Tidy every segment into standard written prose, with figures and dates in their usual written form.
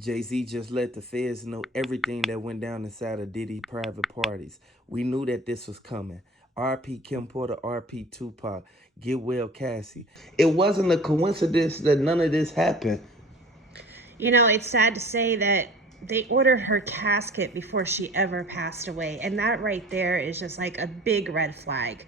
Jay-Z just let the feds know everything that went down inside of Diddy private parties. We knew that this was coming. RP Kim Porter, RP Tupac, get well Cassie. It wasn't a coincidence that none of this happened. You know, it's sad to say that they ordered her casket before she ever passed away. And that right there is just like a big red flag.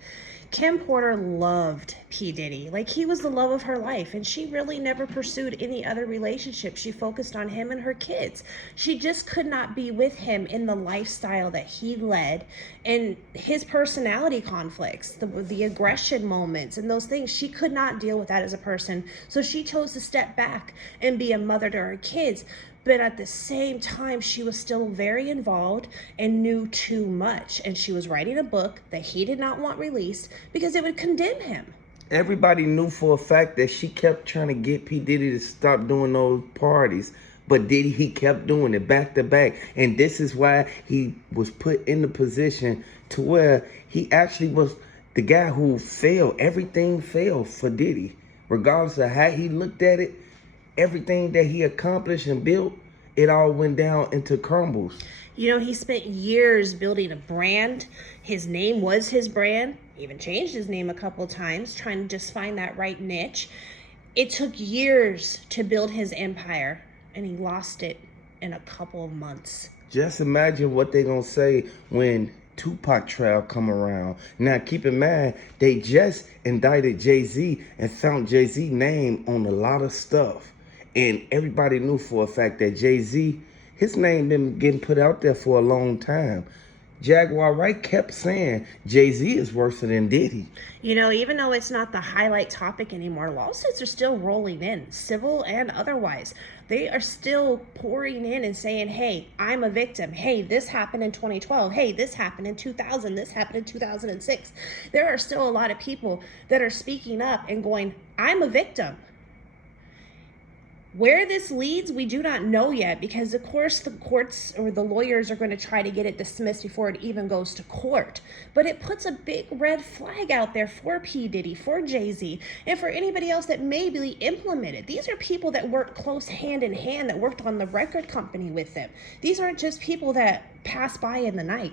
Kim Porter loved P. Diddy. Like, he was the love of her life. And she really never pursued any other relationship. She focused on him and her kids. She just could not be with him in the lifestyle that he led and his personality conflicts, the aggression moments and those things. She could not deal with that as a person. So she chose to step back and be a mother to her kids. But at the same time, she was still very involved and knew too much. And she was writing a book that he did not want released because it would condemn him. Everybody knew for a fact that she kept trying to get P. Diddy to stop doing those parties. But Diddy, he kept doing it back to back. And this is why he was put in the position to where he actually was the guy who failed. Everything failed for Diddy. Regardless of how he looked at it, everything that he accomplished and built, it all went down into crumbles. You know, he spent years building a brand. His name was his brand. He even changed his name a couple times, trying to just find that right niche. It took years to build his empire, and he lost it in a couple of months. Just imagine what they gonna say when Tupac trial come around. Now keep in mind, they just indicted Jay-Z and found Jay-Z name on a lot of stuff. And everybody knew for a fact that Jay-Z, his name been getting put out there for a long time. Jaguar Wright kept saying Jay-Z is worse than Diddy. You know, even though it's not the highlight topic anymore, lawsuits are still rolling in, civil and otherwise. They are still pouring in and saying, hey, I'm a victim. Hey, this happened in 2012. Hey, this happened in 2000. This happened in 2006. There are still a lot of people that are speaking up and going, I'm a victim. Where this leads, we do not know yet, because of course the courts or the lawyers are going to try to get it dismissed before it even goes to court. But it puts a big red flag out there for P. Diddy, for Jay-Z, and for anybody else that may be implemented. These are people that worked close hand in hand, that worked on the record company with them. These aren't just people that pass by in the night.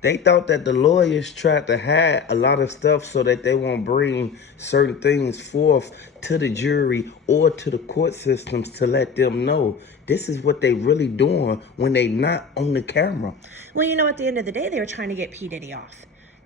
They thought that the lawyers tried to hide a lot of stuff so that they won't bring certain things forth to the jury or to the court systems to let them know this is what they really doing when they not on the camera. Well, you know, at the end of the day, they were trying to get P. Diddy off.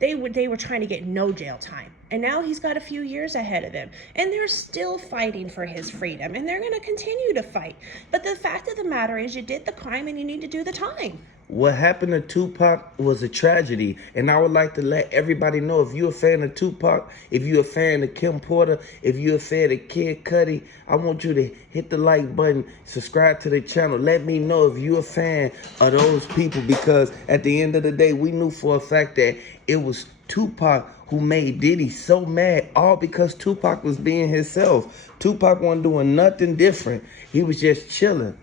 They were trying to get no jail time. And now he's got a few years ahead of him. And they're still fighting for his freedom. And they're going to continue to fight. But the fact of the matter is, you did the crime and you need to do the time. What happened to Tupac was a tragedy. And I would like to let everybody know, if you're a fan of Tupac, if you're a fan of Kim Porter, if you're a fan of Kid Cudi, I want you to hit the like button, subscribe to the channel. Let me know if you're a fan of those people, because at the end of the day, we knew for a fact that it was Tupac who made Diddy so mad, all because Tupac was being himself. Tupac wasn't doing nothing different. He was just chilling.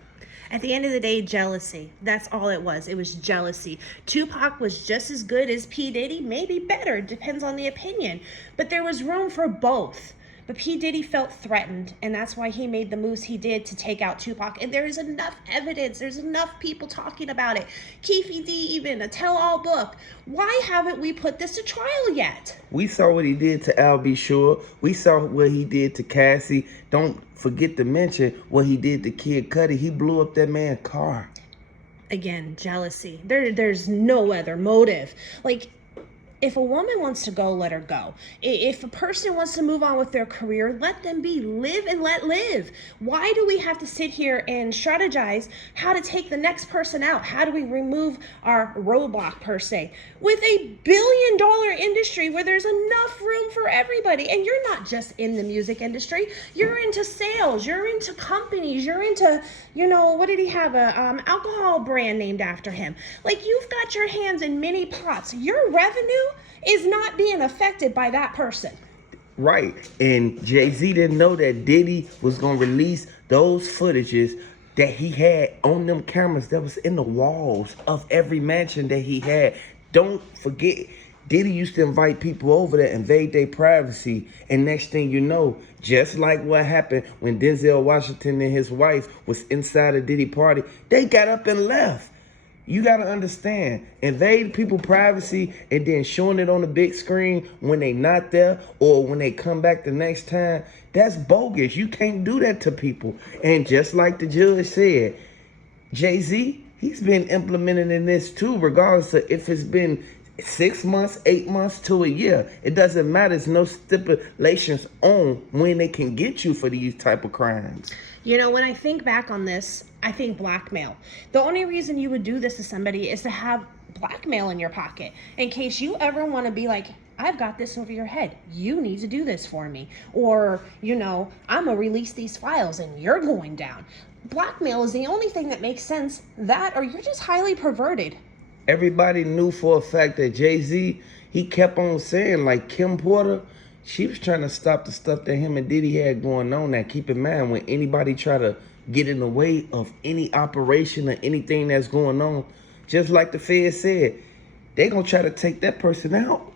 At the end of the day, jealousy. That's all it was. It was jealousy. Tupac was just as good as P. Diddy, maybe better. Depends on the opinion. But there was room for both. But P. Diddy felt threatened, and that's why he made the moves he did to take out Tupac. And there is enough evidence. There's enough people talking about it. Keefe D, even a tell-all book. Why haven't we put this to trial yet? We saw what he did to Al B. Sure. We saw what he did to Cassie. Don't forget to mention what he did to Kid Cudi. He blew up that man's car. Again, jealousy. There's no other motive. Like, if a woman wants to go, let her go. If a person wants to move on with their career, let them be. Live and let live. Why do we have to sit here and strategize how to take the next person out? How do we remove our roadblock, per se? With a billion-dollar industry where there's enough room for everybody. And you're not just in the music industry. You're into sales. You're into companies. You're into, you know, what did he have? A alcohol brand named after him. Like, you've got your hands in many pots. Your revenue is not being affected by that person. Right. And Jay-Z didn't know that Diddy was going to release those footages that he had on them cameras that was in the walls of every mansion that he had. Don't forget, Diddy used to invite people over that invade their privacy, and next thing you know, just like what happened when Denzel Washington and his wife was inside a Diddy party, they got up and left. You gotta understand, invading people's privacy and then showing it on the big screen when they not there or when they come back the next time, that's bogus. You can't do that to people. And just like the judge said, Jay-Z, he's been implemented in this too, regardless of if it's been 6 months, 8 months to a year. It doesn't matter. There's no stipulations on when they can get you for these type of crimes. You know, when I think back on this, I think blackmail. The only reason you would do this to somebody is to have blackmail in your pocket in case you ever want to be like, I've got this over your head. You need to do this for me. Or, you know, I'm going to release these files and you're going down. Blackmail is the only thing that makes sense. That or you're just highly perverted. Everybody knew for a fact that Jay-Z, he kept on saying, like Kim Porter, she was trying to stop the stuff that him and Diddy had going on. Now, keep in mind, when anybody try to get in the way of any operation or anything that's going on, just like the Fed said, they gonna try to take that person out.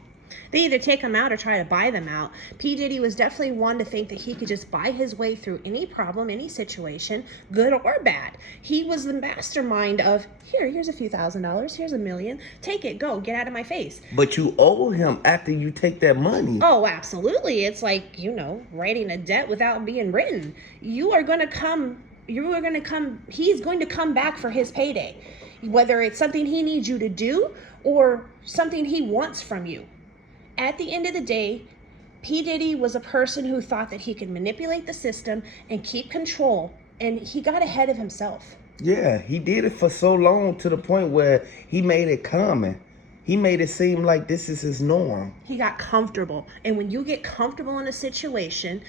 They either take them out or try to buy them out. P. Diddy was definitely one to think that he could just buy his way through any problem, any situation, good or bad. He was the mastermind of, here's a few $1,000s, here's $1 million, take it, go, get out of my face. But you owe him after you take that money. Oh, absolutely. It's like, you know, writing a debt without being written. He's going to come back for his payday. Whether it's something he needs you to do or something he wants from you. At the end of the day, P. Diddy was a person who thought that he could manipulate the system and keep control, and he got ahead of himself. Yeah, he did it for so long to the point where he made it common. He made it seem like this is his norm. He got comfortable, and when you get comfortable in a situation,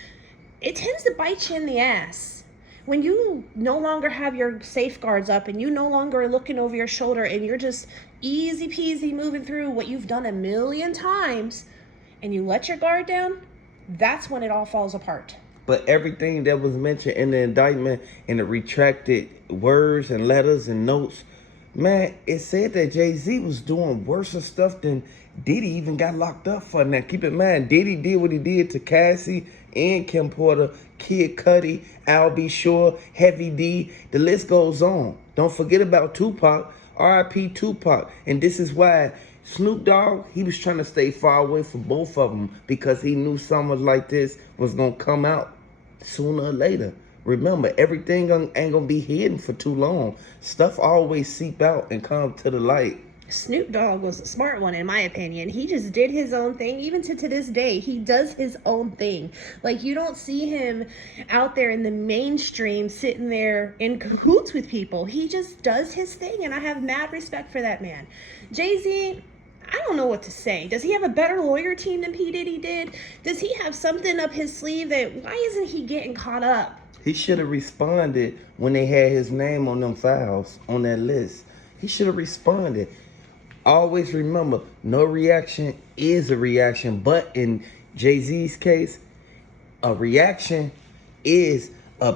it tends to bite you in the ass. When you no longer have your safeguards up and you no longer are looking over your shoulder and you're just easy peasy moving through what you've done 1,000,000 times and you let your guard down, that's when it all falls apart. But everything that was mentioned in the indictment and the retracted words and letters and notes, man, it said that Jay-Z was doing worse stuff than Diddy even got locked up for. Now, keep in mind, Diddy did what he did to Cassie and Kim Porter, Kid Cudi, Al B. Sure, Heavy D. The list goes on. Don't forget about Tupac, R.I.P. Tupac. And this is why Snoop Dogg, he was trying to stay far away from both of them because he knew someone like this was going to come out sooner or later. Remember, everything ain't going to be hidden for too long. Stuff always seep out and come to the light. Snoop Dogg was a smart one, in my opinion. He just did his own thing. Even to this day, he does his own thing. Like, you don't see him out there in the mainstream sitting there in cahoots with people. He just does his thing, and I have mad respect for that man. Jay-Z, I don't know what to say. Does he have a better lawyer team than P. Diddy did? Does he have something up his sleeve that, why isn't he getting caught up? He should have responded when they had his name on them files, on that list. He should have responded. Always remember, no reaction is a reaction. But in Jay-Z's case, a reaction is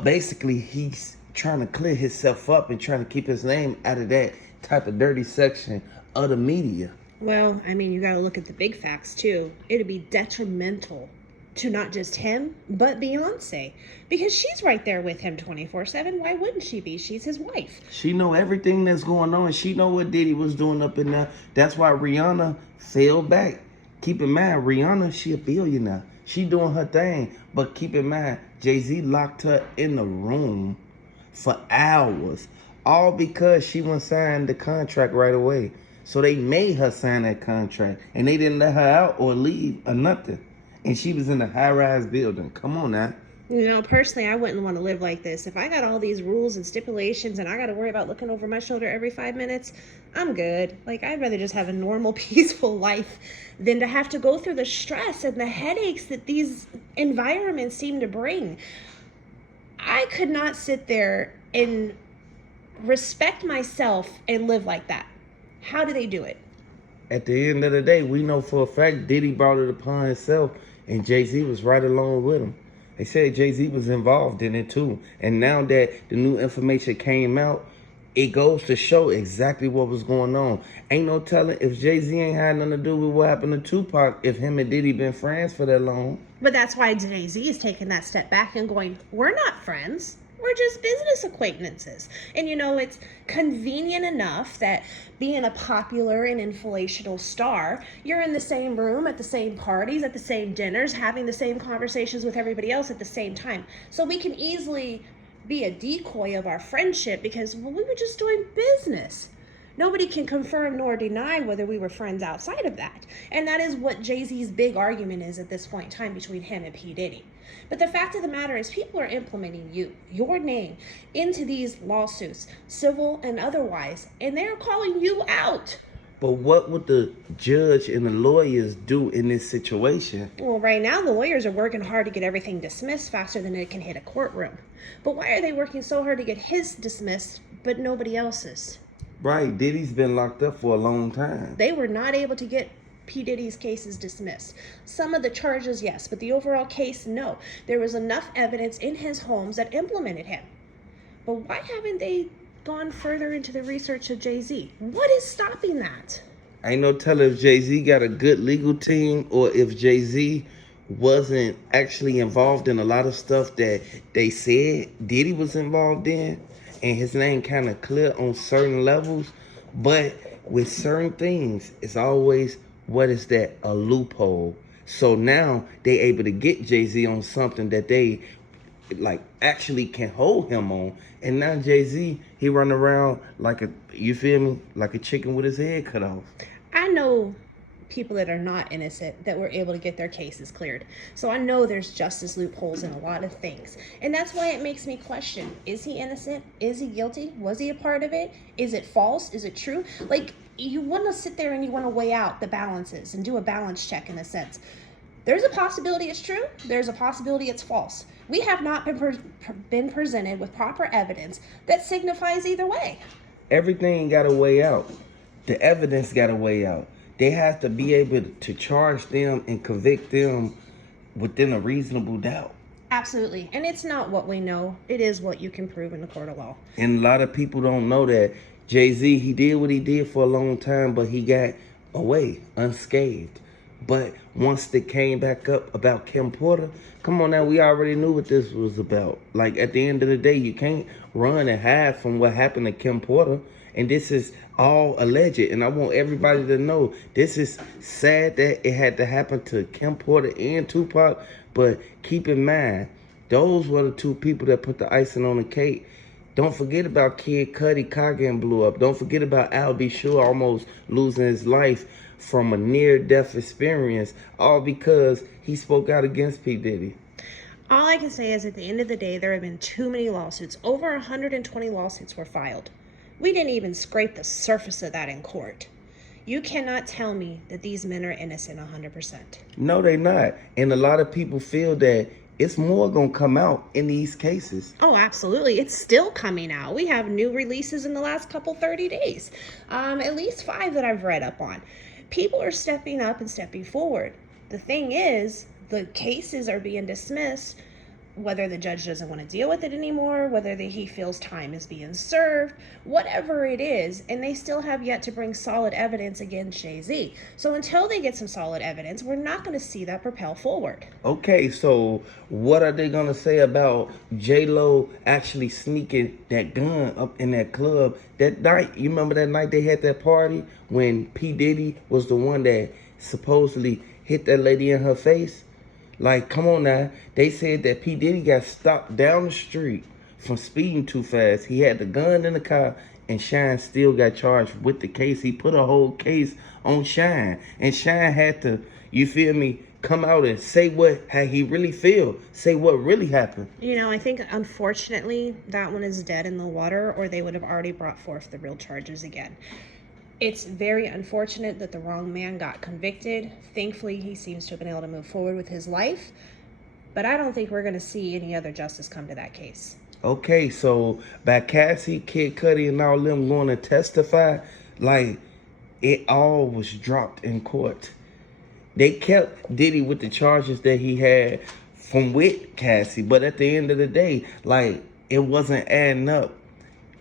basically he's trying to clear himself up and trying to keep his name out of that type of dirty section of the media. Well, I mean, you got to look at the big facts, too. It'd be detrimental to not just him, but Beyonce. Because she's right there with him 24/7. Why wouldn't she be? She's his wife. She know everything that's going on. She know what Diddy was doing up in there. That's why Rihanna fell back. Keep in mind, Rihanna, she a billionaire. She doing her thing. But keep in mind, Jay-Z locked her in the room for hours. All because she wouldn't sign the contract right away. So they made her sign that contract. And they didn't let her out or leave or nothing. And she was in a high-rise building. Come on now. You know, personally, I wouldn't want to live like this. If I got all these rules and stipulations and I got to worry about looking over my shoulder every 5 minutes, I'm good. Like, I'd rather just have a normal, peaceful life than to have to go through the stress and the headaches that these environments seem to bring. I could not sit there and respect myself and live like that. How do they do it? At the end of the day, we know for a fact Diddy brought it upon himself, and Jay-Z was right along with him. They said Jay-Z was involved in it too. And now that the new information came out, it goes to show exactly what was going on. Ain't no telling if Jay-Z ain't had nothing to do with what happened to Tupac if him and Diddy been friends for that long. But that's why Jay-Z is taking that step back and going, we're not friends. We're just business acquaintances. And it's convenient enough that being a popular and inflational star, you're in the same room at the same parties, at the same dinners, having the same conversations with everybody else at the same time. So we can easily be a decoy of our friendship because, well, we were just doing business. Nobody can confirm nor deny whether we were friends outside of that. And that is what Jay-Z's big argument is at this point in time between him and P. Diddy. But the fact of the matter is people are implementing your name, into these lawsuits, civil and otherwise, and they're calling you out. But what would the judge and the lawyers do in this situation? Well, right now the lawyers are working hard to get everything dismissed faster than it can hit a courtroom. But why are they working so hard to get his dismissed, but nobody else's? Right, Diddy's been locked up for a long time. They were not able to get P. Diddy's cases dismissed. Some of the charges, yes, but the overall case, no. There was enough evidence in his homes that implemented him. But why haven't they gone further into the research of Jay-Z? What is stopping that? Ain't no telling if Jay-Z got a good legal team or if Jay-Z wasn't actually involved in a lot of stuff that they said Diddy was involved in, and his name kind of clear on certain levels. But with certain things, it's always, what is that? A loophole. So now they able to get Jay-Z on something that they actually can hold him on. And now Jay-Z, he run around like like a chicken with his head cut off. I know people that are not innocent that were able to get their cases cleared. So I know there's justice loopholes in a lot of things. And that's why it makes me question, is he innocent? Is he guilty? Was he a part of it? Is it false? Is it true? You want to sit there and you want to weigh out the balances and do a balance check in a sense. There's a possibility it's true. There's a possibility it's false. We have not been presented with proper evidence that signifies either way. Everything got to weigh out. The evidence got to weigh out. They have to be able to charge them and convict them within a reasonable doubt. Absolutely. And it's not what we know. It is what you can prove in the court of law. And a lot of people don't know that Jay-Z, he did what he did for a long time, but he got away unscathed. But once they came back up about Kim Porter, come on now, we already knew what this was about. At the end of the day, you can't run and hide from what happened to Kim Porter. And this is all alleged. And I want everybody to know this is sad that it had to happen to Kim Porter and Tupac. But keep in mind, those were the two people that put the icing on the cake. Don't forget about Kid Cudi getting blew up. Don't forget about Al B. Sure almost losing his life from a near-death experience, all because he spoke out against P. Diddy. All I can say is at the end of the day, there have been too many lawsuits. Over 120 lawsuits were filed. We didn't even scrape the surface of that in court. You cannot tell me that these men are innocent 100%. No, they're not. And a lot of people feel that it's more going to come out in these cases. Oh, absolutely. It's still coming out. We have new releases in the last 30 days. At least 5 that I've read up on. People are stepping up and stepping forward. The thing is, the cases are being dismissed, whether the judge doesn't want to deal with it anymore, whether he feels time is being served, whatever it is, and they still have yet to bring solid evidence against Jay-Z. So until they get some solid evidence, we're not going to see that propel forward. Okay, so what are they going to say about J-Lo actually sneaking that gun up in that club that night? You remember that night they had that party when P. Diddy was the one that supposedly hit that lady in her face? Come on now. They said that P. Diddy got stopped down the street from speeding too fast. He had the gun in the car, and Shine still got charged with the case. He put a whole case on Shine. And Shine had to, you feel me, come out and say how he really feel. Say what really happened. I think unfortunately that one is dead in the water, or they would have already brought forth the real charges again. It's very unfortunate that the wrong man got convicted. Thankfully, he seems to have been able to move forward with his life. But I don't think we're going to see any other justice come to that case. Okay, so by Cassie, Kid Cudi, and all them going to testify, it all was dropped in court. They kept Diddy with the charges that he had from with Cassie. But at the end of the day, it wasn't adding up.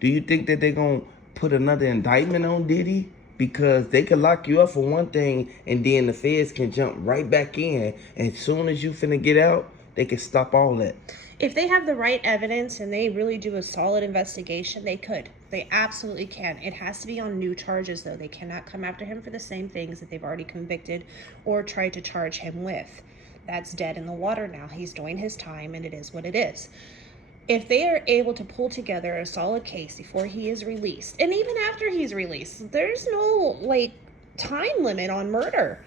Do you think that they're going to put another indictment on Diddy? Because they could lock you up for one thing, and then the feds can jump right back in. And as soon as you finna get out, they can stop all that. If they have the right evidence and they really do a solid investigation, they could. They absolutely can. It has to be on new charges, though. They cannot come after him for the same things that they've already convicted or tried to charge him with. That's dead in the water now. He's doing his time, and it is what it is. If they are able to pull together a solid case before he is released, and even after he's released, there's no, time limit on murder.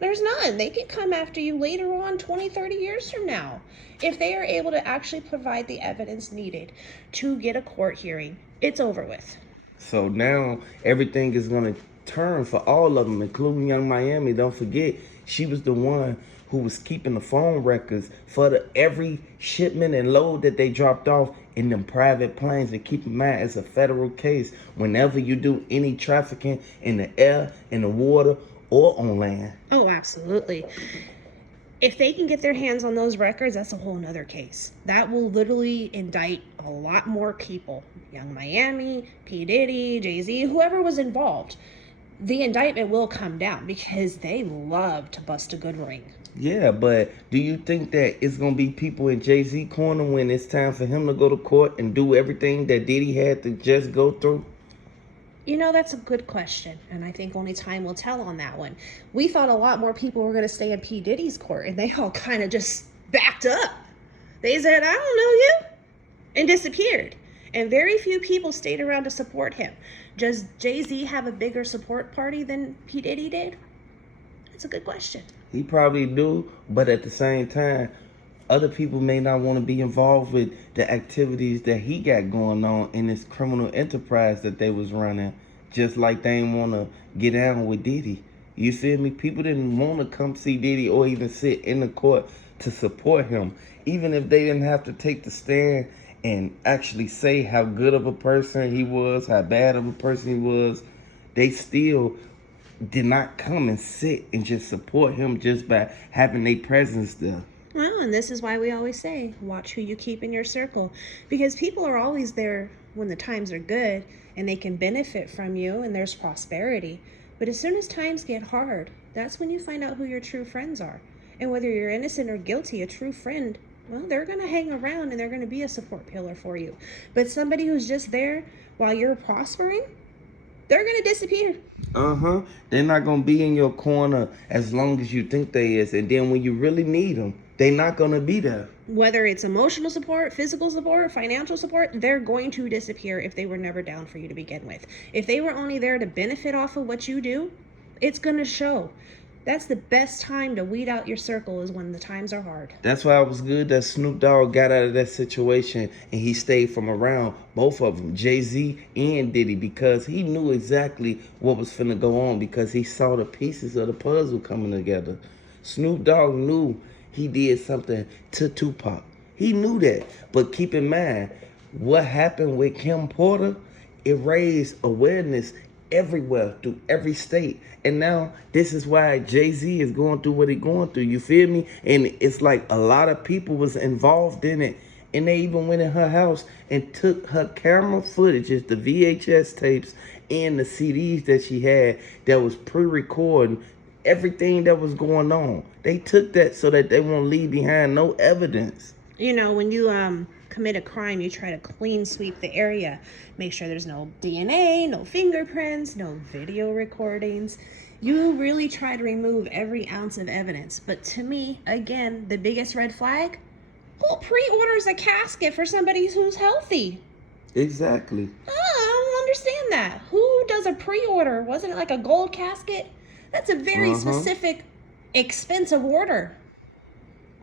There's none. They can come after you later on, 20, 30 years from now. If they are able to actually provide the evidence needed to get a court hearing, it's over with. So now everything is going to turn for all of them, including Young Miami. Don't forget, she was the one who was keeping the phone records for every shipment and load that they dropped off in them private planes. And keep in mind, it's a federal case. Whenever you do any trafficking in the air, in the water, or on land. Oh, absolutely. If they can get their hands on those records, that's a whole nother case. That will literally indict a lot more people. Young Miami, P. Diddy, Jay-Z, whoever was involved. The indictment will come down because they love to bust a good ring. Yeah, but do you think that it's going to be people in Jay-Z corner when it's time for him to go to court and do everything that Diddy had to just go through? You know, that's a good question, and I think only time will tell on that one. We thought a lot more people were going to stay in P. Diddy's court, and they all kind of just backed up. They said, I don't know you, and disappeared. And very few people stayed around to support him. Does Jay-Z have a bigger support party than P. Diddy did? It's a good question. He probably do, but at the same time, other people may not want to be involved with the activities that he got going on in this criminal enterprise that they was running, just like they didn't want to get down with Diddy. You feel me? People didn't want to come see Diddy or even sit in the court to support him, even if they didn't have to take the stand and actually say how good of a person he was, how bad of a person he was. They still did not come and sit and just support him just by having their presence there. Well, and this is why we always say, watch who you keep in your circle. Because people are always there when the times are good and they can benefit from you and there's prosperity. But as soon as times get hard, that's when you find out who your true friends are. And whether you're innocent or guilty, a true friend, well, they're going to hang around and they're going to be a support pillar for you. But somebody who's just there while you're prospering, they're going to disappear. They're not going to be in your corner as long as you think they is. And then when you really need them, they're not going to be there. Whether it's emotional support, physical support, financial support, they're going to disappear if they were never down for you to begin with. If they were only there to benefit off of what you do, it's going to show. That's the best time to weed out your circle, is when the times are hard. That's why it was good that Snoop Dogg got out of that situation and he stayed from around both of them, Jay-Z and Diddy, because he knew exactly what was finna go on because he saw the pieces of the puzzle coming together. Snoop Dogg knew he did something to Tupac. He knew that. But keep in mind, what happened with Kim Porter, it raised awareness everywhere through every state. And now this is why Jay-Z is going through what he's going through. You feel me? And it's like a lot of people was involved in it. And they even went in her house and took her camera footages, the VHS tapes, and the CDs that she had that was pre-recording everything that was going on. They took that so that they won't leave behind no evidence. You know, when you commit a crime, you try to clean sweep the area. Make sure there's no DNA, no fingerprints, no video recordings. You really try to remove every ounce of evidence. But to me, again, the biggest red flag, who pre-orders a casket for somebody who's healthy? Exactly. I don't understand that. Who does a pre-order? Wasn't it like a gold casket? That's a very specific, expensive order.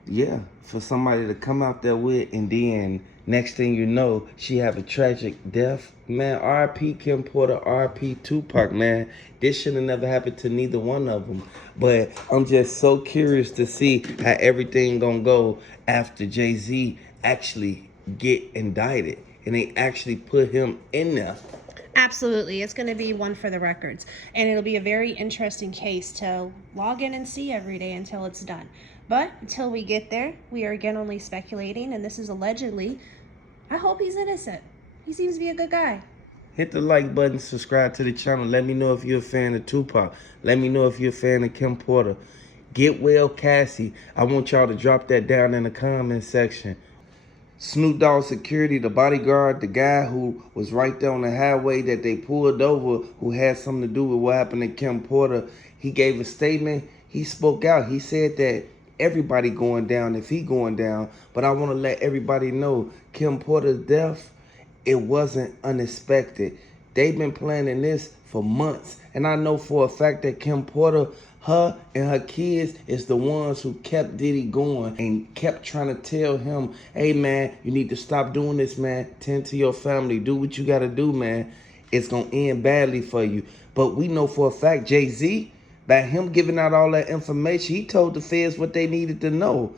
Yeah, for somebody to come out there with, and then next thing you know, she have a tragic death. Man, R.I.P. Kim Porter, R.I.P. Tupac, man. This should have never happened to neither one of them. But I'm just so curious to see how everything gonna go after Jay-Z actually get indicted and they actually put him in there. Absolutely. It's going to be one for the records. And it'll be a very interesting case to log in and see every day until it's done. But until we get there, we are again only speculating, and this is allegedly. I hope he's innocent. He seems to be a good guy. Hit the like button, subscribe to the channel. Let me know if you're a fan of Tupac. Let me know if you're a fan of Kim Porter. Get well, Cassie. I want y'all to drop that down in the comment section. Snoop Dogg security, the bodyguard, the guy who was right there on the highway that they pulled over, who had something to do with what happened to Kim Porter, he gave a statement. He spoke out. He said that everybody going down if he going down. But I want to let everybody know Kim Porter's death, it wasn't unexpected. They've been planning this for months. And I know for a fact that Kim Porter, her and her kids is the ones who kept Diddy going and kept trying to tell him, hey man, you need to stop doing this, man. Tend to your family. Do what you got to do, man. It's going to end badly for you. But we know for a fact Jay-Z, by him giving out all that information, he told the feds what they needed to know.